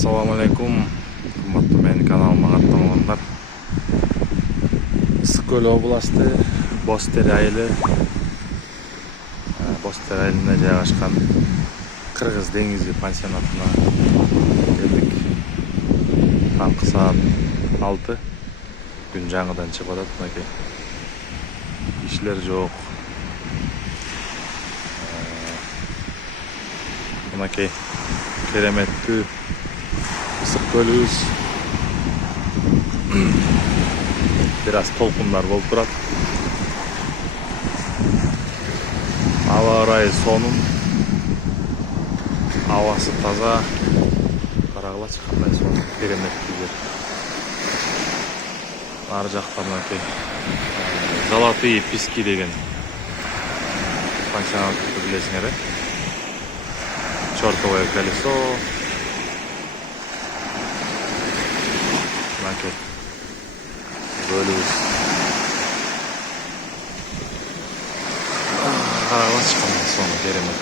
Assalamu alaikum. Кымбаттуу менин каналыма катталгандар. Ысык көл областы Бостер айылы. Бостер айылында жайгашкан Кыргыз деңизи пансионатына келдик. Таңкы саат 6. Күн жаңыдан чыгып атат мынакей. Кишилер жок. Мынакей кереметтүү ысык көлүбүз. Бир аз толкундар болуп турат. Аба ырайы сонун, абасы таза. Карагылачы кандай сонун, кереметтүү жер. Ар жакта мынакей Золотые пески деген пансионатты билесиңер, Чёртовое колесо. Мынакей көлүбүз. Карагылачы кандай сонун, керемет.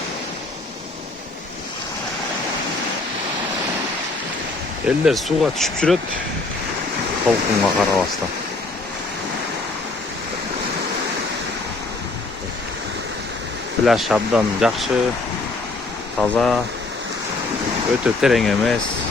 Элдер сууга түшүп жүрөт, толкунга карабастан. Пляж абдан жакшы, таза, өтө терең эмес.